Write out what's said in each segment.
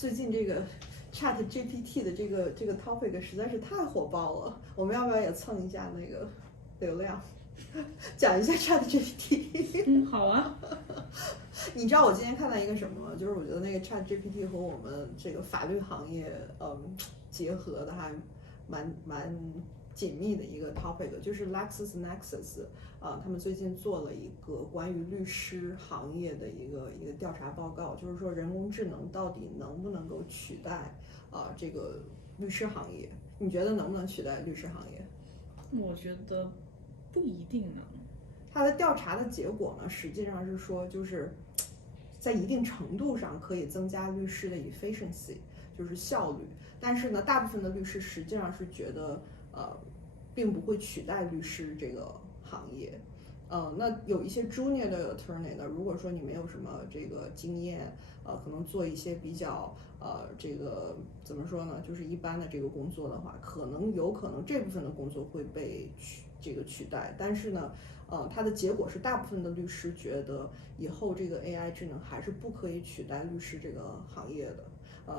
最近这个 ChatGPT 的这个 topic 实在是太火爆了，我们要不要也蹭一下那个流量，讲一下 ChatGPT？ 好啊。你知道我今天看到一个什么吗？就是我觉得那个 ChatGPT 和我们这个法律行业结合的还蛮紧密的一个 topic， 就是 LexisNexis 他们最近做了一个关于律师行业的一个调查报告，就是说人工智能到底能不能够取代这个律师行业？你觉得能不能取代律师行业？我觉得不一定呢。它的调查的结果呢，实际上是说，就是在一定程度上可以增加律师的 efficiency， 就是效率。但是呢，大部分的律师实际上是觉得，并不会取代律师这个行业。那有一些 junior 的 attorney 呢，如果说你没有什么这个经验，可能做一些比较这个怎么说呢，就是一般的这个工作的话，有可能这部分的工作会被取代。但是呢，它的结果是大部分的律师觉得以后这个 AI 智能还是不可以取代律师这个行业的。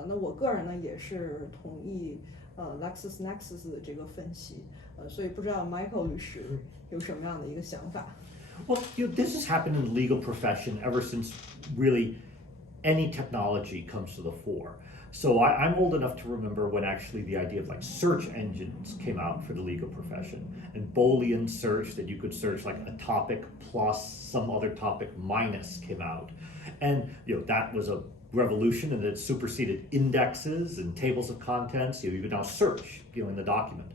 那我个人呢也是同意LexisNexis 的这个分析。所以不知道 Michael 律师有什么样的一个想法？ Well, this has happened in the legal profession ever since really any technology comes to the fore. So I'm old enough to remember when actually the idea of like search engines came out for the legal profession, and Boolean search, that you could search like a topic plus some other topic minus, came out. And that was a revolution, and it superseded indexes and tables of contents. You could now search in the document.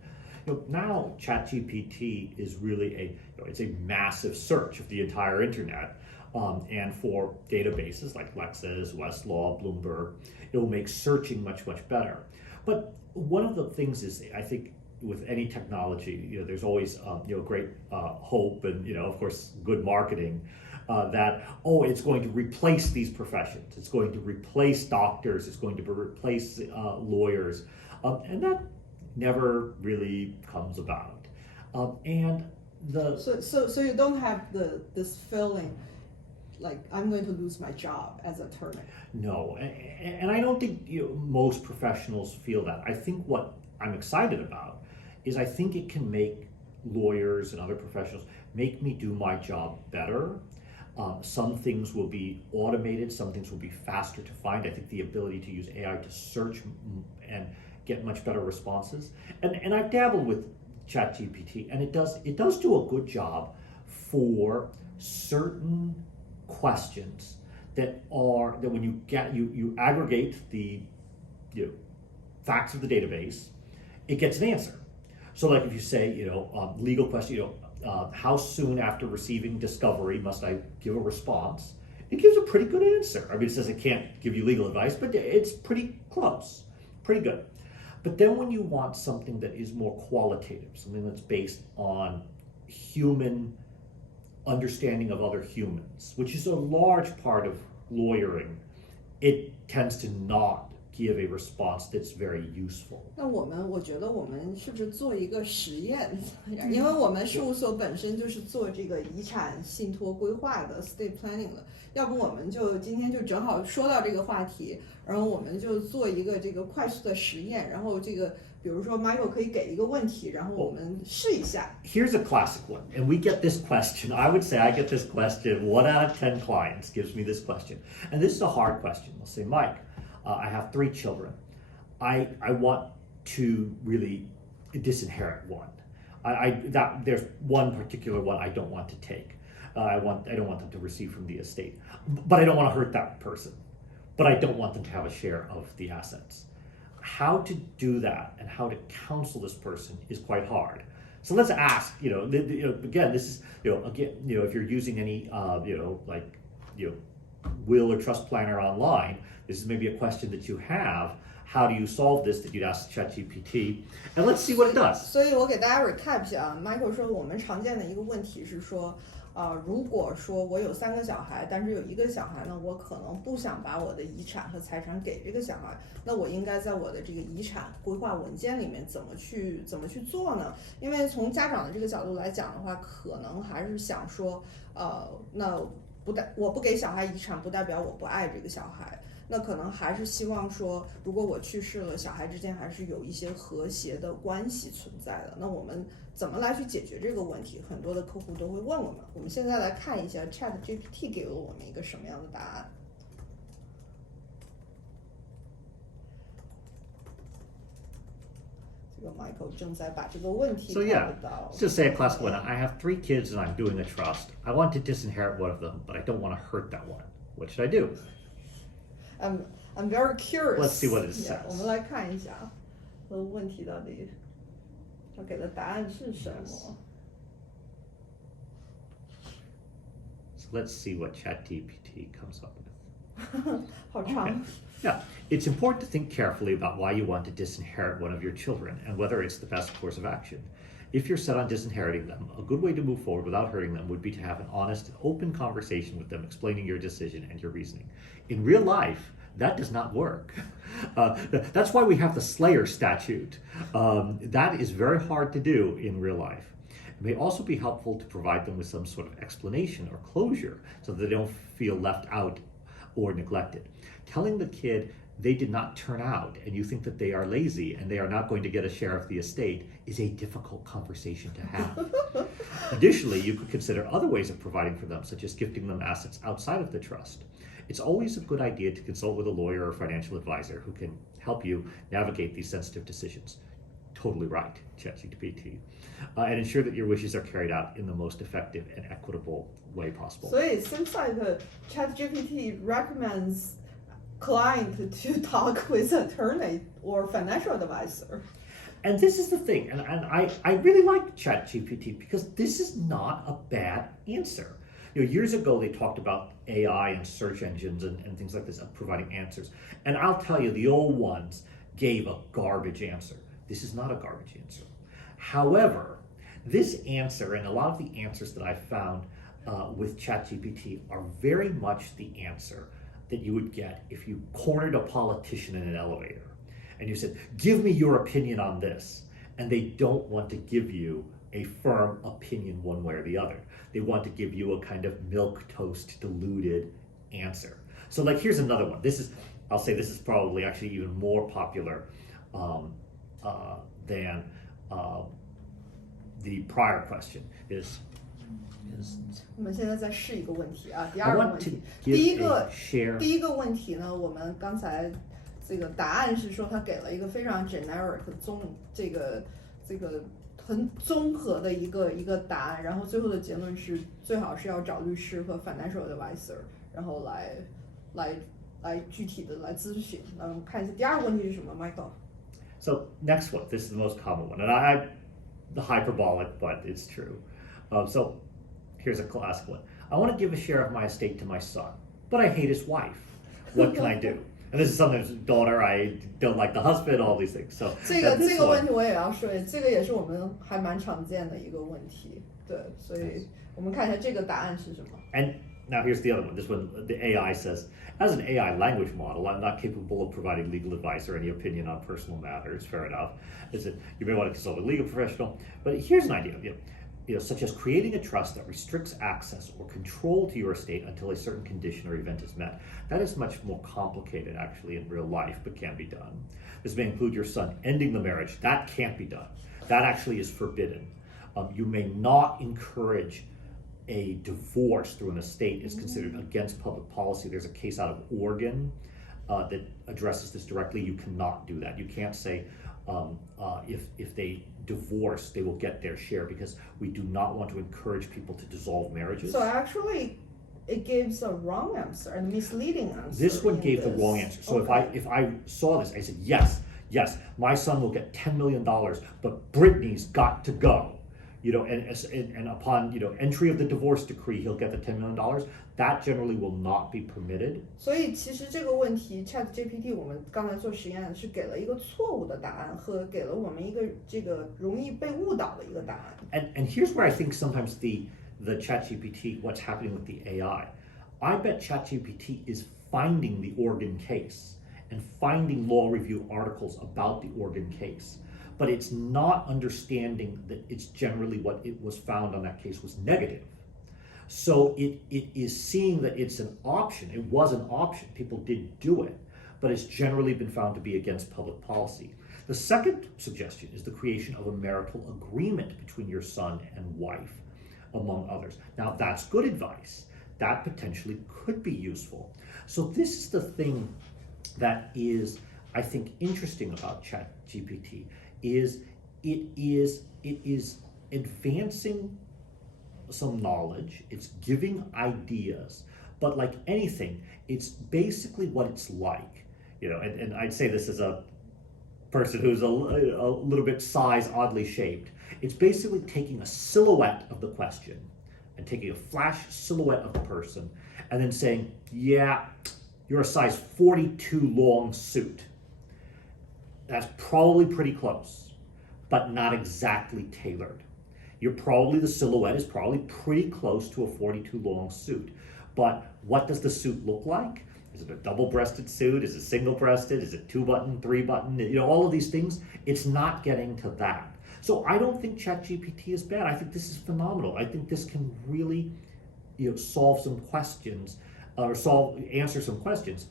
Now ChatGPT is really it's a massive search of the entire internet, and for databases like Lexis, Westlaw, Bloomberg, it will make searching much better. But one of the things is, I think, with any technology, there's always great hope and of course good marketing. That it's going to replace these professions. It's going to replace doctors. It's going to replace lawyers, and that never really comes about. And so you don't have this feeling like I'm going to lose my job as an attorney? No, and I don't think most professionals feel that. I think what I'm excited about is I think it can make lawyers and other professionals make me do my job better. Some things will be automated, some things will be faster to find. I think the ability to use AI to search and get much better responses. And I've dabbled with ChatGPT, and it does do a good job for certain questions that when you aggregate the facts of the database, it gets an answer. So like if you say, legal question, how soon after receiving discovery must I give a response? It gives a pretty good answer. I mean, it says it can't give you legal advice, but it's pretty close, pretty good. But then when you want something that is more qualitative, something that's based on human understanding of other humans, which is a large part of lawyering, it tends to not give a response that's very useful. 那我觉得我们是不是做一个实验？因为我们事务所本身就是做这个遗产信托规划的 estate planning 的，要不我们就今天就正好说到这个话题，然后我们就做一个这个快速的实验，然后这个比如说 Michael 可以给一个问题，然后我们试一下。Here's a classic one, and we get this question. I would say I get this question. 1 out of 10 clients gives me this question, and this is a hard question. They'll say, Mike, I have 3 children. I want to really disinherit one. There's one particular one I don't want to take. I don't want them to receive from the estate, but I don't want to hurt that person. But I don't want them to have a share of the assets. How to do that and how to counsel this person is quite hard. So let's ask. Again, this is if you're using any will or trust planner online, this is maybe a question that you have. How do you solve this that you'd ask ChatGPT? And let's see what it does. 所以我给大家 recap 一下啊 ，Michael 说我们常见的一个问题是说，如果说我有3个小孩，但是有1个小孩呢，我可能不想把我的遗产和财产给这个小孩，那我应该在我的这个遗产规划文件里面怎么去做呢？因为从家长的这个角度来讲的话，可能还是想说，那我不给小孩遗产，不代表我不爱这个小孩。那可能还是希望说，如果我去世了，小孩之间还是有一些和谐的关系存在的。那我们怎么来去解决这个问题？很多的客户都会问我们。我们现在来看一下 ChatGPT 给了我们一个什么样的答案。Michael 正在把这个问题 So 看 yeah, 得到。 let's just say a classic one. I have 3 kids and I'm doing a trust. I want to disinherit one of them, but I don't want to hurt that one. What should I do? I'm very curious. Let's see what it Yeah, says. 我们来看一下，这个问题到底他给的答案是什么？ So let's see what ChatGPT comes up with. 好长。 Yeah, it's important to think carefully about why you want to disinherit one of your children and whether it's the best course of action. If you're set on disinheriting them, a good way to move forward without hurting them would be to have an honest, open conversation with them explaining your decision and your reasoning. In real life, that does not work. That's why we have the Slayer statute. That is very hard to do in real life. It may also be helpful to provide them with some sort of explanation or closure so that they don't feel left out or neglected. Telling the kid they did not turn out and you think that they are lazy and they are not going to get a share of the estate is a difficult conversation to have. Additionally, you could consider other ways of providing for them, such as gifting them assets outside of the trust. It's always a good idea to consult with a lawyer or financial advisor who can help you navigate these sensitive decisions. Totally right, ChatGPT. And ensure that your wishes are carried out in the most effective and equitable way possible. 所以 seems like ChatGPT recommends client to talk with attorney or financial advisor. And this is the thing, and I really like ChatGPT because this is not a bad answer. Years ago they talked about AI and search engines and things like this of providing answers. And I'll tell you, the old ones gave a garbage answer. This is not a garbage answer. However, this answer and a lot of the answers that I found with ChatGPT are very much the answer that you would get if you cornered a politician in an elevator and you said, give me your opinion on this. And they don't want to give you a firm opinion one way or the other. They want to give you a kind of milquetoast diluted answer. So like, here's another one. I'll say this is probably actually even more popular than the prior question is 我们现在在试一个问题啊，第 I 二个 want 问 to 题， give 第一个问题呢，我们刚才这个答案是说他给了一个非常 generic 这个很综合的一个答案，然后最后的结论是最好是要找律师和 financial advisor， 然后来具体的来咨询。那我们看一下第二个问题是什么 ，Michael？ So next one, this is the most common one, and I the hyperbolic, but it's true. So here's a classic one. I want to give a share of my estate to my son, but I hate his wife. What can I do? And this is sometimes daughter, I don't like the husband, all these things. So 这个问题我也要说，这个也是我们还蛮常见的一个问题。对，所以我们看一下这个答案是什么。And now here's the other one. This one, the AI says, as an AI language model, I'm not capable of providing legal advice or any opinion on personal matters. Fair enough. It said you may want to consult a legal professional. But here's an idea. Such as creating a trust that restricts access or control to your estate until a certain condition or event is met. That is much more complicated, actually, in real life, but can be done. This may include your son ending the marriage. That can't be done. That actually is forbidden. You may not encourage a divorce through an estate. Is considered against public policy. There's a case out of Oregon that addresses this directly. You cannot do that. You can't say if they divorce, they will get their share, because we do not want to encourage people to dissolve marriages. So actually, it gives a wrong answer and misleading answer. This one gave the wrong answer. So if I saw this, I said, yes, my son will get $10 million, but Brittany's got to go. And upon entry of the divorce decree, he'll get the $10 million. That generally will not be permitted. 所以其实这个问题 ChatGPT 我们刚才做实验是给了一个错误的答案和给了我们一个这个容易被误导的一个答案。And here's where I think sometimes the ChatGPT, what's happening with the AI, I bet ChatGPT is finding the Oregon case and finding law review articles about the Oregon case. But it's not understanding that it's generally what it was found on that case was negative. So it is seeing that it's an option. It was an option. People did do it, but it's generally been found to be against public policy. The second suggestion is the creation of a marital agreement between your son and wife, among others. Now, that's good advice. That potentially could be useful. So this is the thing that is, I think, interesting about ChatGPT is it is advancing some knowledge, it's giving ideas, but like anything, it's basically what it's like, and I'd say this as a person who's a little bit size oddly shaped. It's basically taking a silhouette of the question and taking a flash silhouette of the person and then saying, yeah, you're a size 42 long suit. That's probably pretty close, but not exactly tailored. The silhouette is probably pretty close to a 42 long suit. But what does the suit look like? Is it a double-breasted suit? Is it single-breasted? Is it 2-button, 3-button? All of these things, it's not getting to that. So I don't think ChatGPT is bad. I think this is phenomenal. I think this can really solve some questions or answer some questions.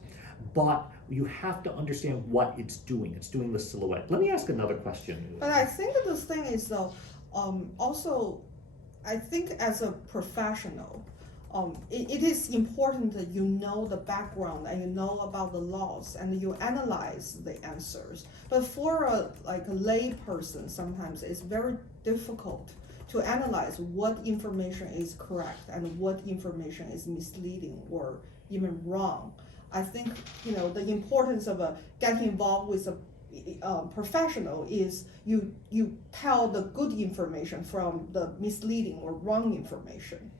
But you have to understand what it's doing. It's doing the silhouette. Let me ask another question. But I think the thing is though, also, I think as a professional, it is important that you know the background and you know about the laws and you analyze the answers. But for a lay person, sometimes it's very difficult to analyze what information is correct and what information is misleading or even wrong. I think the importance of getting involved with a professional is you tell the good information from the misleading or wrong information.